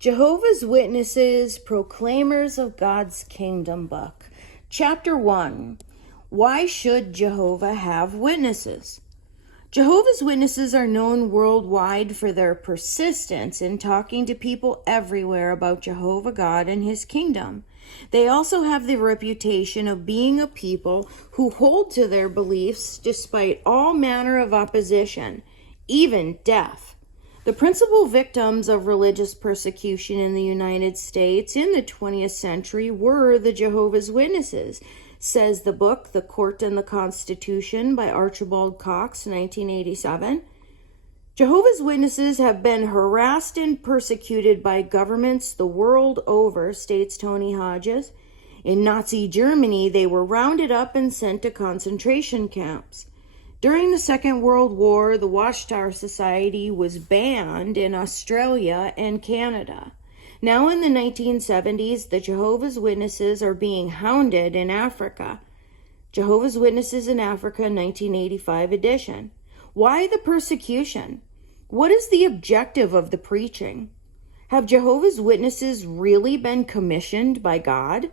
Jehovah's Witnesses, Proclaimers of God's Kingdom Book. Chapter 1. Why should Jehovah have witnesses? Jehovah's Witnesses are known worldwide for their persistence in talking to people everywhere about Jehovah God and his kingdom. They also have the reputation of being a people who hold to their beliefs despite all manner of opposition, even death. The principal victims of religious persecution in the United States in the 20th century were the Jehovah's Witnesses, says the book The Court and the Constitution by Archibald Cox, 1987. Jehovah's Witnesses have been harassed and persecuted by governments the world over, states Tony Hodges. In Nazi Germany, they were rounded up and sent to concentration camps. During the Second World War, the Watchtower Society was banned in Australia and Canada. Now in the 1970s, the Jehovah's Witnesses are being hounded in Africa. Jehovah's Witnesses in Africa, 1985 edition. Why the persecution? What is the objective of the preaching? Have Jehovah's Witnesses really been commissioned by God?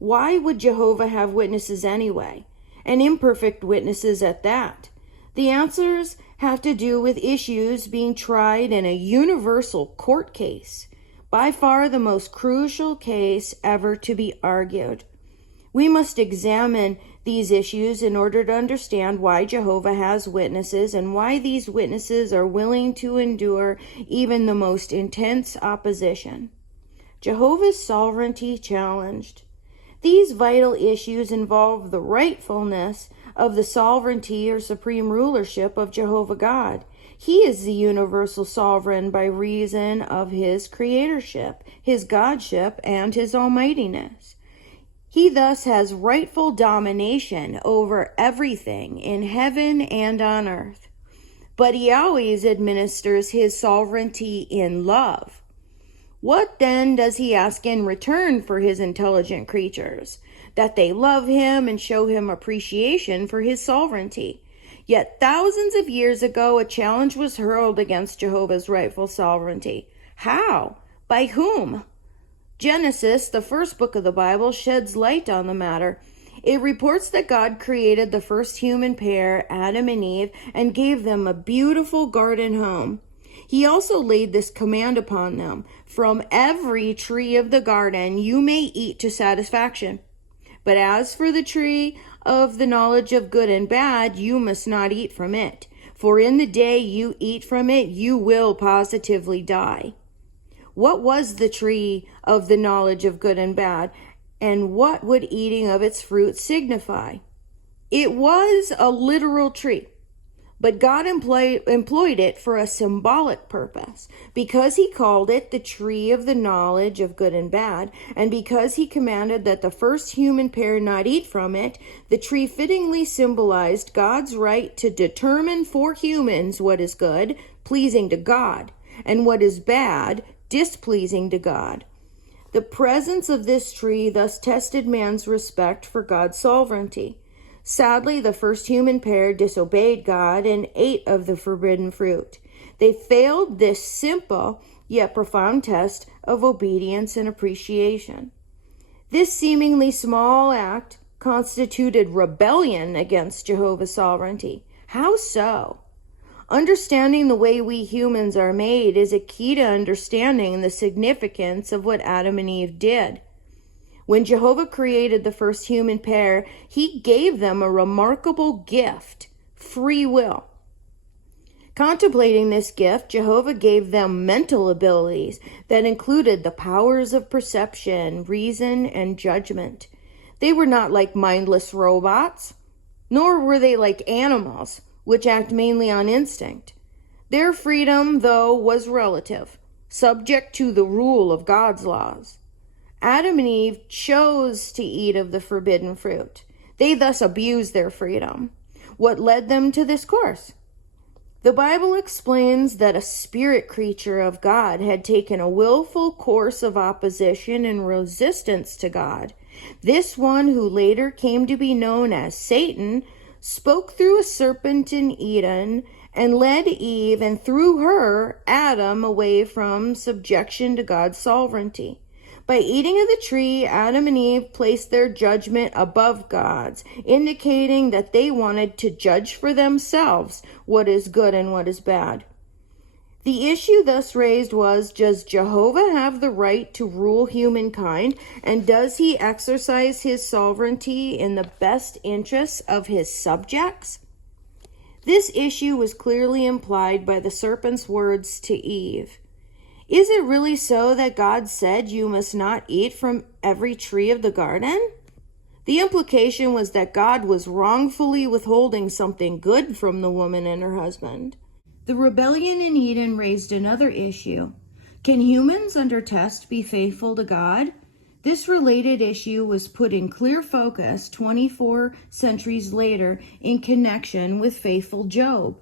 Why would Jehovah have witnesses anyway? And imperfect witnesses at that? The answers have to do with issues being tried in a universal court case, by far the most crucial case ever to be argued. We must examine these issues in order to understand why Jehovah has witnesses and why these witnesses are willing to endure even the most intense opposition. Jehovah's sovereignty challenged. These vital issues involve the rightfulness of the sovereignty or supreme rulership of Jehovah God. He is the universal sovereign by reason of his creatorship, his godship, and his almightiness. He thus has rightful domination over everything in heaven and on earth. But he always administers his sovereignty in love. What then does he ask in return for his intelligent creatures? That they love him and show him appreciation for his sovereignty. Yet thousands of years ago, a challenge was hurled against Jehovah's rightful sovereignty. How? By whom? Genesis, the first book of the Bible, sheds light on the matter. It reports that God created the first human pair, Adam and Eve, and gave them a beautiful garden home. He also laid this command upon them: from every tree of the garden you may eat to satisfaction. But as for the tree of the knowledge of good and bad, you must not eat from it. For in the day you eat from it, you will positively die. What was the tree of the knowledge of good and bad? And what would eating of its fruit signify? It was a literal tree. But God employed it for a symbolic purpose, because he called it the tree of the knowledge of good and bad, and because he commanded that the first human pair not eat from it. The tree fittingly symbolized God's right to determine for humans what is good, pleasing to God, and what is bad, displeasing to God. The presence of this tree thus tested man's respect for God's sovereignty. Sadly, the first human pair disobeyed God and ate of the forbidden fruit. They failed this simple yet profound test of obedience and appreciation. This seemingly small act constituted rebellion against Jehovah's sovereignty. How so? Understanding the way we humans are made is a key to understanding the significance of what Adam and Eve did. When Jehovah created the first human pair, he gave them a remarkable gift: free will. Contemplating this gift, Jehovah gave them mental abilities that included the powers of perception, reason, and judgment. They were not like mindless robots, nor were they like animals, which act mainly on instinct. Their freedom, though, was relative, subject to the rule of God's laws. Adam and Eve chose to eat of the forbidden fruit. They thus abused their freedom. What led them to this course? The Bible explains that a spirit creature of God had taken a willful course of opposition and resistance to God. This one, who later came to be known as Satan, spoke through a serpent in Eden and led Eve and through her, Adam, away from subjection to God's sovereignty. By eating of the tree, Adam and Eve placed their judgment above God's, indicating that they wanted to judge for themselves what is good and what is bad. The issue thus raised was, does Jehovah have the right to rule humankind, and does he exercise his sovereignty in the best interests of his subjects? This issue was clearly implied by the serpent's words to Eve. Is it really so that God said you must not eat from every tree of the garden? The implication was that God was wrongfully withholding something good from the woman and her husband. The rebellion in Eden raised another issue. Can humans under test be faithful to God? This related issue was put in clear focus 24 centuries later in connection with faithful Job.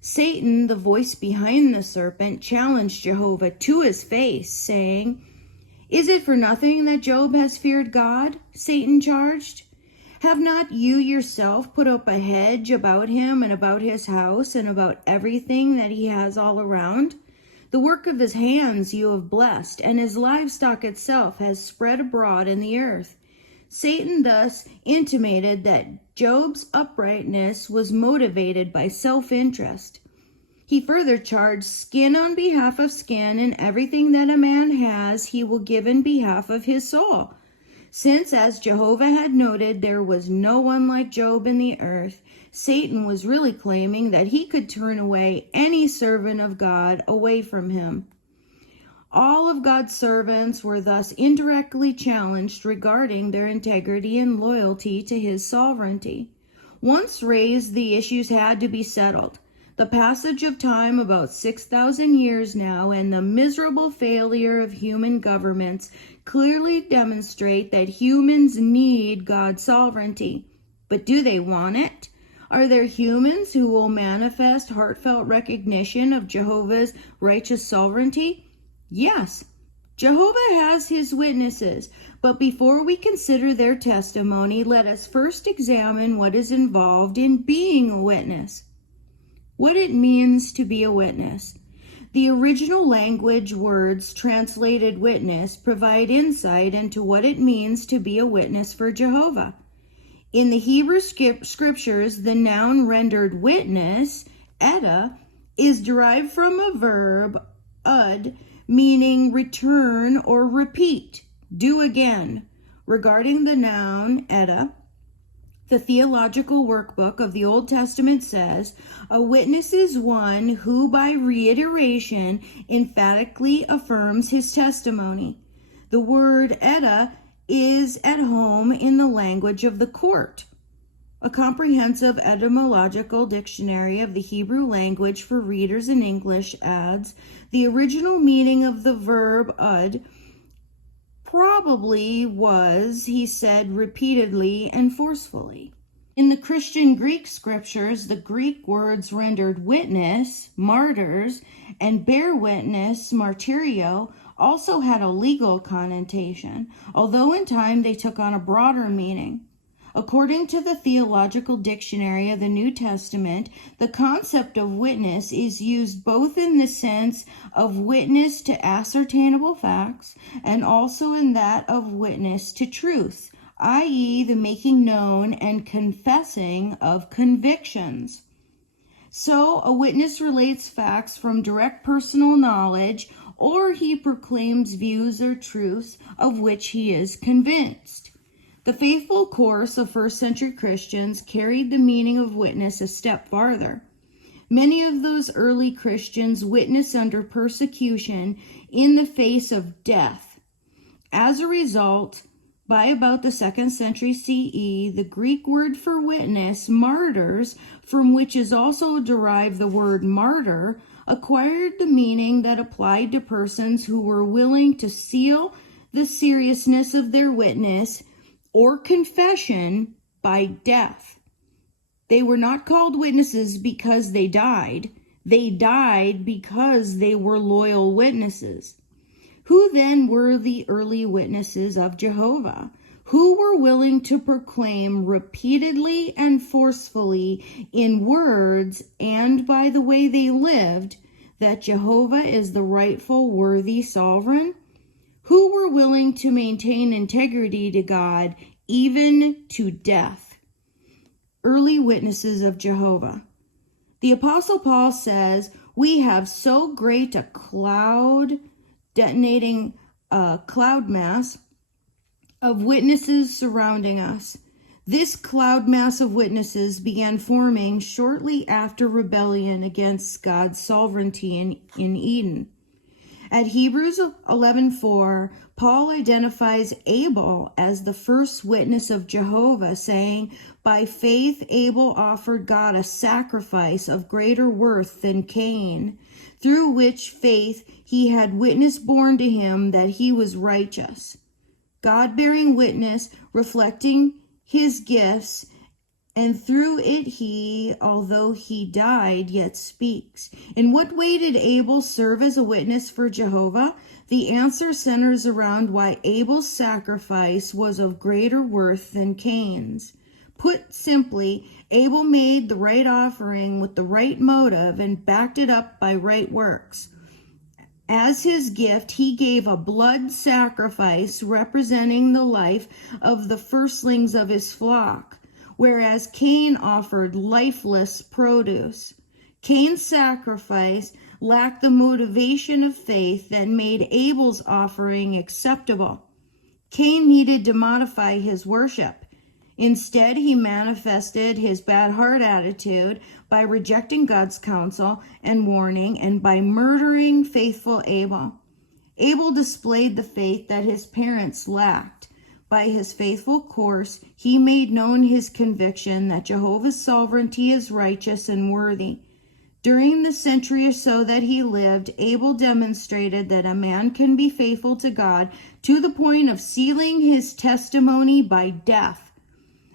Satan, the voice behind the serpent, challenged Jehovah to his face, saying, "Is it for nothing that Job has feared God?" Satan charged. "Have not you yourself put up a hedge about him and about his house and about everything that he has all around? The work of his hands you have blessed, and his livestock itself has spread abroad in the earth." Satan thus intimated that Job's uprightness was motivated by self-interest. He further charged skin on behalf of skin, and everything that a man has he will give in behalf of his soul. Since, as Jehovah had noted, there was no one like Job in the earth, Satan was really claiming that he could turn away any servant of God away from him. All of God's servants were thus indirectly challenged regarding their integrity and loyalty to his sovereignty. Once raised, the issues had to be settled. The passage of time, about 6,000 years now, and the miserable failure of human governments clearly demonstrate that humans need God's sovereignty. But do they want it? Are there humans who will manifest heartfelt recognition of Jehovah's righteous sovereignty? Yes, Jehovah has his witnesses, but before we consider their testimony, let us first examine what is involved in being a witness. What it means to be a witness. The original language words translated witness provide insight into what it means to be a witness for Jehovah. In the Hebrew scriptures, the noun rendered witness, edda, is derived from a verb, ud, meaning return or repeat, do again. Regarding the noun edda, the theological workbook of the Old Testament says, a witness is one who by reiteration emphatically affirms his testimony. The word edda is at home in the language of the court. A comprehensive etymological dictionary of the Hebrew language for readers in English adds, the original meaning of the verb ud probably was, he said repeatedly and forcefully. In the Christian Greek scriptures, the Greek words rendered witness, martyrs, and bear witness, martyrio, also had a legal connotation, although in time they took on a broader meaning. According to the Theological Dictionary of the New Testament, the concept of witness is used both in the sense of witness to ascertainable facts and also in that of witness to truth, i.e., the making known and confessing of convictions. So, a witness relates facts from direct personal knowledge, or he proclaims views or truths of which he is convinced. The faithful course of first-century Christians carried the meaning of witness a step farther. Many of those early Christians witnessed under persecution in the face of death. As a result, by about the 2nd century CE, the Greek word for witness, martyrs, from which is also derived the word martyr, acquired the meaning that applied to persons who were willing to seal the seriousness of their witness or confession by death. They were not called witnesses because they died. They died because they were loyal witnesses. Who then were the early witnesses of Jehovah? who were willing to proclaim repeatedly and forcefully in words and by the way they lived that Jehovah is the rightful, worthy sovereign, who were willing to maintain integrity to God even to death. Early witnesses of Jehovah. The Apostle Paul says, "We have so great a cloud detonating a cloud mass of witnesses surrounding us." This cloud mass of witnesses began forming shortly after rebellion against God's sovereignty in Eden. At Hebrews 11:4, Paul identifies Abel as the first witness of Jehovah, saying, "By faith Abel offered God a sacrifice of greater worth than Cain, through which faith he had witness borne to him that he was righteous." God bearing witness, reflecting his gifts, and through it he, although he died, yet speaks. In what way did Abel serve as a witness for Jehovah? The answer centers around why Abel's sacrifice was of greater worth than Cain's. Put simply, Abel made the right offering with the right motive and backed it up by right works. As his gift, he gave a blood sacrifice representing the life of the firstlings of his flock, whereas Cain offered lifeless produce. Cain's sacrifice lacked the motivation of faith that made Abel's offering acceptable. Cain needed to modify his worship. Instead, he manifested his bad heart attitude by rejecting God's counsel and warning and by murdering faithful Abel. Abel displayed the faith that his parents lacked. By his faithful course, he made known his conviction that Jehovah's sovereignty is righteous and worthy. During the century or so that he lived, Abel demonstrated that a man can be faithful to God to the point of sealing his testimony by death.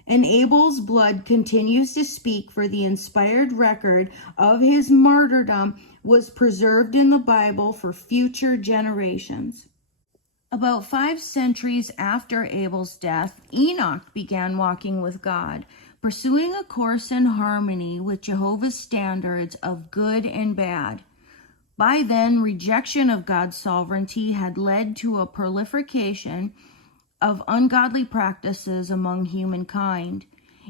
And Abel's blood continues to speak, for the inspired record of his martyrdom was preserved in the Bible for future generations. About 5 centuries after Abel's death, Enoch began walking with God, pursuing a course in harmony with Jehovah's standards of good and bad. By then, rejection of God's sovereignty had led to a proliferation of ungodly practices among humankind.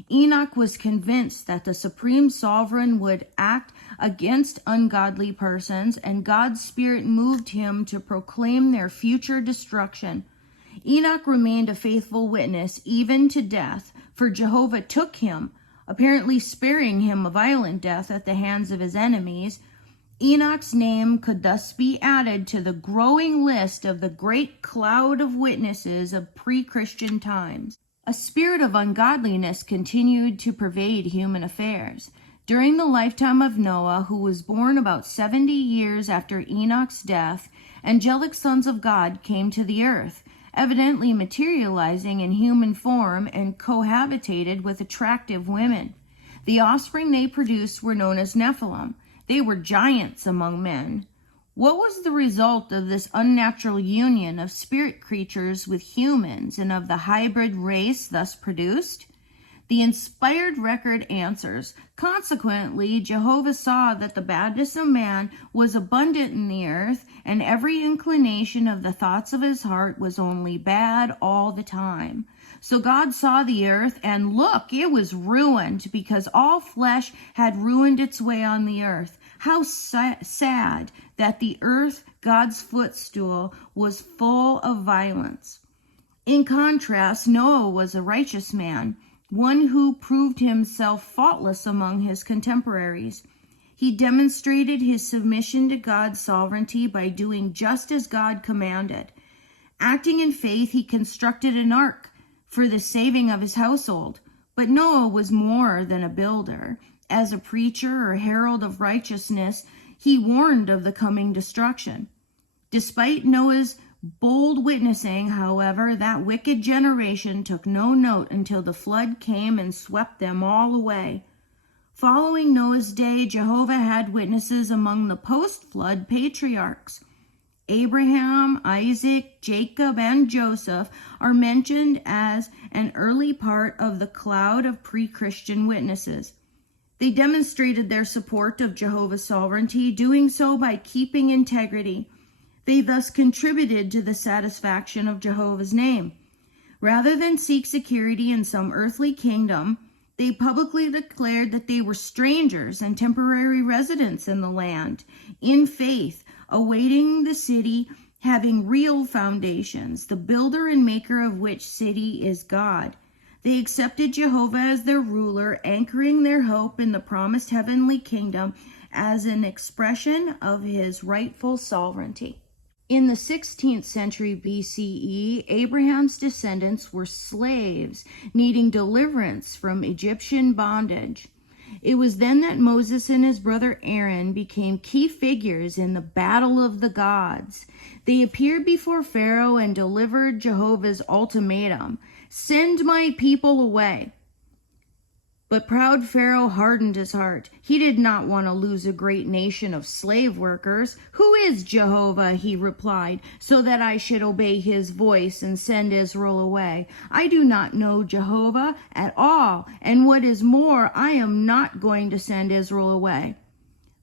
Enoch was convinced that the supreme sovereign would act against ungodly persons, and God's Spirit moved him to proclaim their future destruction. Enoch remained a faithful witness even to death, for Jehovah took him, apparently sparing him a violent death at the hands of his enemies. Enoch's name could thus be added to the growing list of the great cloud of witnesses of pre-Christian times. A spirit of ungodliness continued to pervade human affairs. During the lifetime of Noah, who was born about 70 years after Enoch's death, angelic sons of God came to the earth, evidently materializing in human form, and cohabitated with attractive women. The offspring they produced were known as Nephilim. They were giants among men. What was the result of this unnatural union of spirit creatures with humans and of the hybrid race thus produced? The inspired record answers. Consequently, Jehovah saw that the badness of man was abundant in the earth, and every inclination of the thoughts of his heart was only bad all the time. So God saw the earth, and look, it was ruined, because all flesh had ruined its way on the earth. How sad that the earth, God's footstool, was full of violence. In contrast, Noah was a righteous man, one who proved himself faultless among his contemporaries. He demonstrated his submission to God's sovereignty by doing just as God commanded. Acting in faith, he constructed an ark for the saving of his household. But Noah was more than a builder. As a preacher or herald of righteousness, he warned of the coming destruction. Despite Noah's bold witnessing, however, that wicked generation took no note until the flood came and swept them all away. Following Noah's day, Jehovah had witnesses among the post-flood patriarchs. Abraham, Isaac, Jacob, and Joseph are mentioned as an early part of the cloud of pre-Christian witnesses. They demonstrated their support of Jehovah's sovereignty, doing so by keeping integrity. They thus contributed to the satisfaction of Jehovah's name. Rather than seek security in some earthly kingdom, they publicly declared that they were strangers and temporary residents in the land, in faith, awaiting the city having real foundations, the builder and maker of which city is God. They accepted Jehovah as their ruler, anchoring their hope in the promised heavenly kingdom as an expression of his rightful sovereignty. In the 16th century BCE, Abraham's descendants were slaves needing deliverance from Egyptian bondage. It was then that Moses and his brother Aaron became key figures in the battle of the gods. They appeared before Pharaoh and delivered Jehovah's ultimatum: "Send my people away." But proud Pharaoh hardened his heart. He did not want to lose a great nation of slave workers. "Who is Jehovah?" he replied, "so that I should obey his voice and send Israel away? I do not know Jehovah at all, and what is more, I am not going to send Israel away."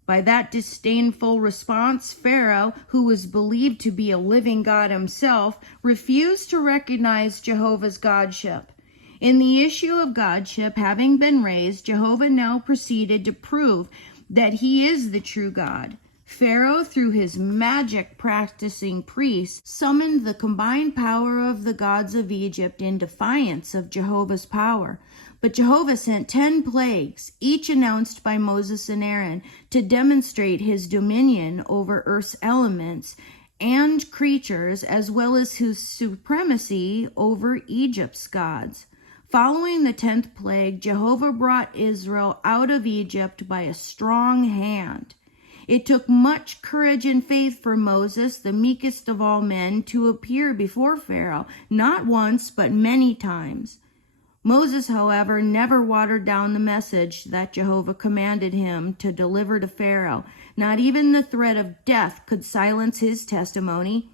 By that disdainful response, Pharaoh, who was believed to be a living God himself, refused to recognize Jehovah's godship. In the issue of godship having been raised, Jehovah now proceeded to prove that he is the true God. Pharaoh, through his magic practicing priests, summoned the combined power of the gods of Egypt in defiance of Jehovah's power. But Jehovah sent 10 plagues, each announced by Moses and Aaron, to demonstrate his dominion over earth's elements and creatures, as well as his supremacy over Egypt's gods. Following the 10th plague, Jehovah brought Israel out of Egypt by a strong hand. It took much courage and faith for Moses, the meekest of all men, to appear before Pharaoh, not once, but many times. Moses, however, never watered down the message that Jehovah commanded him to deliver to Pharaoh. Not even the threat of death could silence his testimony.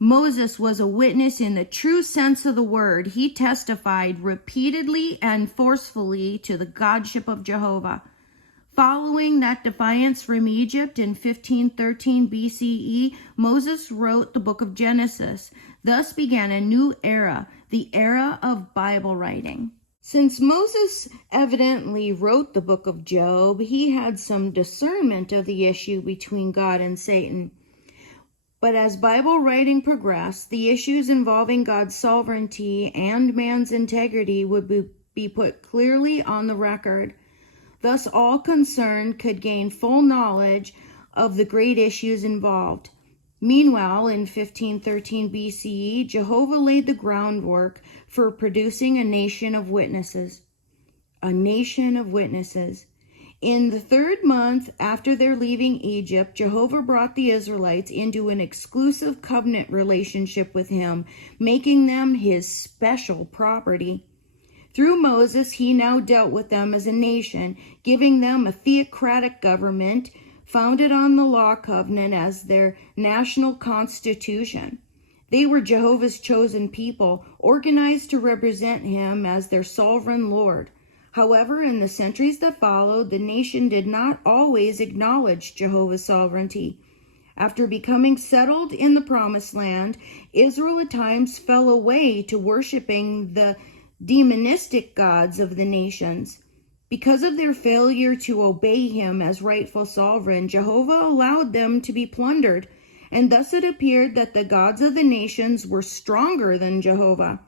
Moses was a witness in the true sense of the word. He testified repeatedly and forcefully to the godship of Jehovah. Following that defiance from Egypt in 1513 BCE, Moses wrote the book of Genesis. Thus began a new era, the era of Bible writing. Since Moses evidently wrote the book of Job, he had some discernment of the issue between God and Satan. But as Bible writing progressed, the issues involving God's sovereignty and man's integrity would be put clearly on the record. Thus, all concerned could gain full knowledge of the great issues involved. Meanwhile, in 1513 BCE, Jehovah laid the groundwork for producing a nation of witnesses. A nation of witnesses. In the 3rd month after their leaving Egypt, Jehovah brought the Israelites into an exclusive covenant relationship with him, making them his special property. Through Moses, he now dealt with them as a nation, giving them a theocratic government founded on the law covenant as their national constitution. They were Jehovah's chosen people, organized to represent him as their sovereign Lord. However, in the centuries that followed, the nation did not always acknowledge Jehovah's sovereignty. After becoming settled in the Promised Land, Israel at times fell away to worshiping the demonistic gods of the nations. Because of their failure to obey him as rightful sovereign, Jehovah allowed them to be plundered, and thus it appeared that the gods of the nations were stronger than Jehovah.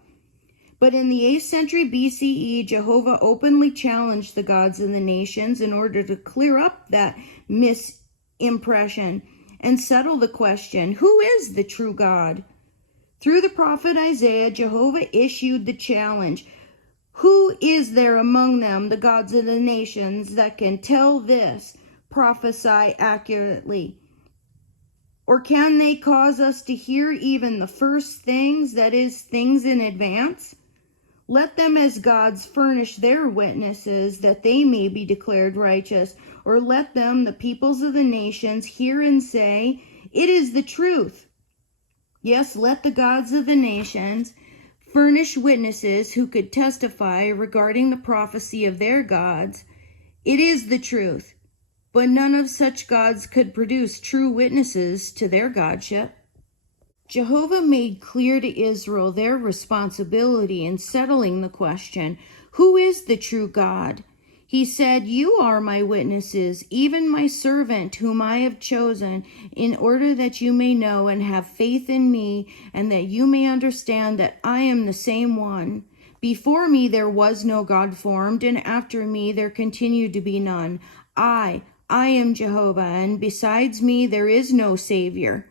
But in the 8th century BCE, Jehovah openly challenged the gods of the nations in order to clear up that misimpression and settle the question, who is the true God? Through the prophet Isaiah, Jehovah issued the challenge. Who is there among them, the gods of the nations, that can tell this, prophesy accurately? Or can they cause us to hear even the first things, that is, things in advance? Let them as gods furnish their witnesses, that they may be declared righteous. Or let them, the peoples of the nations, hear and say, it is the truth. Yes, let the gods of the nations furnish witnesses who could testify regarding the prophecy of their gods. It is the truth, but none of such gods could produce true witnesses to their godship. Jehovah made clear to Israel their responsibility in settling the question, who is the true God? He said, you are my witnesses, even my servant whom I have chosen, in order that you may know and have faith in me, and that you may understand that I am the same one. Before me there was no God formed, and after me there continued to be none. I am Jehovah, and besides me there is no Savior.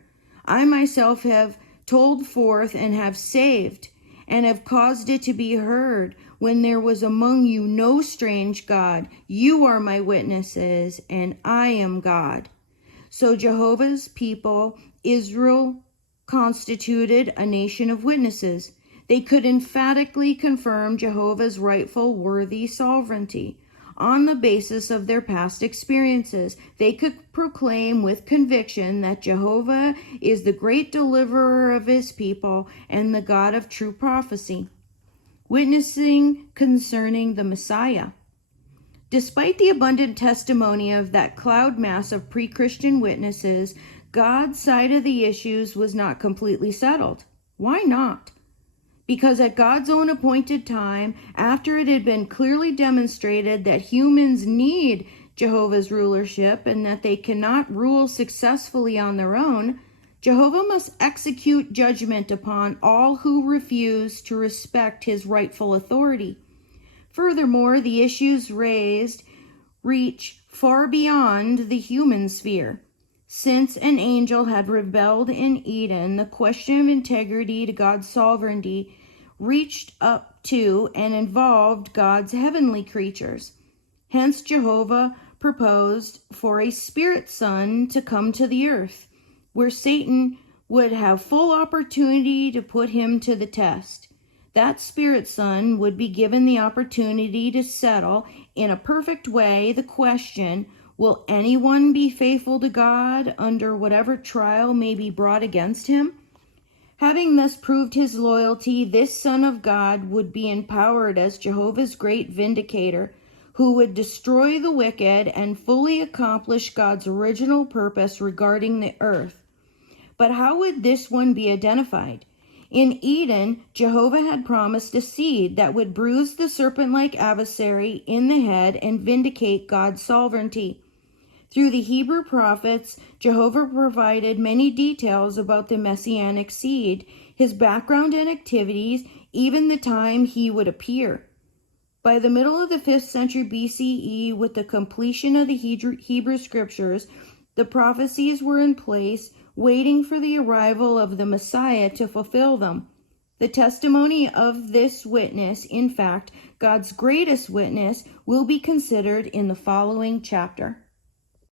I myself have told forth and have saved, and have caused it to be heard, when there was among you no strange God. You are my witnesses, and I am God. So Jehovah's people, Israel, constituted a nation of witnesses. They could emphatically confirm Jehovah's rightful, worthy sovereignty. On the basis of their past experiences, they could proclaim with conviction that Jehovah is the great deliverer of his people and the God of true prophecy. Witnessing concerning the Messiah. Despite the abundant testimony of that cloud mass of pre-Christian witnesses, God's side of the issues was not completely settled. Why not? Because at God's own appointed time, after it had been clearly demonstrated that humans need Jehovah's rulership and that they cannot rule successfully on their own, Jehovah must execute judgment upon all who refuse to respect his rightful authority. Furthermore, the issues raised reach far beyond the human sphere. Since an angel had rebelled in Eden, the question of integrity to God's sovereignty reached up to and involved God's heavenly creatures. Hence, Jehovah proposed for a spirit son to come to the earth, where Satan would have full opportunity to put him to the test. That spirit son would be given the opportunity to settle in a perfect way the question, will anyone be faithful to God under whatever trial may be brought against him? Having thus proved his loyalty, this Son of God would be empowered as Jehovah's great vindicator, who would destroy the wicked and fully accomplish God's original purpose regarding the earth. But how would this one be identified? In Eden, Jehovah had promised a seed that would bruise the serpent-like adversary in the head and vindicate God's sovereignty. Through the Hebrew prophets, Jehovah provided many details about the messianic seed, his background and activities, even the time he would appear. By the middle of the 5th century BCE, with the completion of the Hebrew scriptures, the prophecies were in place, waiting for the arrival of the Messiah to fulfill them. The testimony of this witness, in fact, God's greatest witness, will be considered in the following chapter.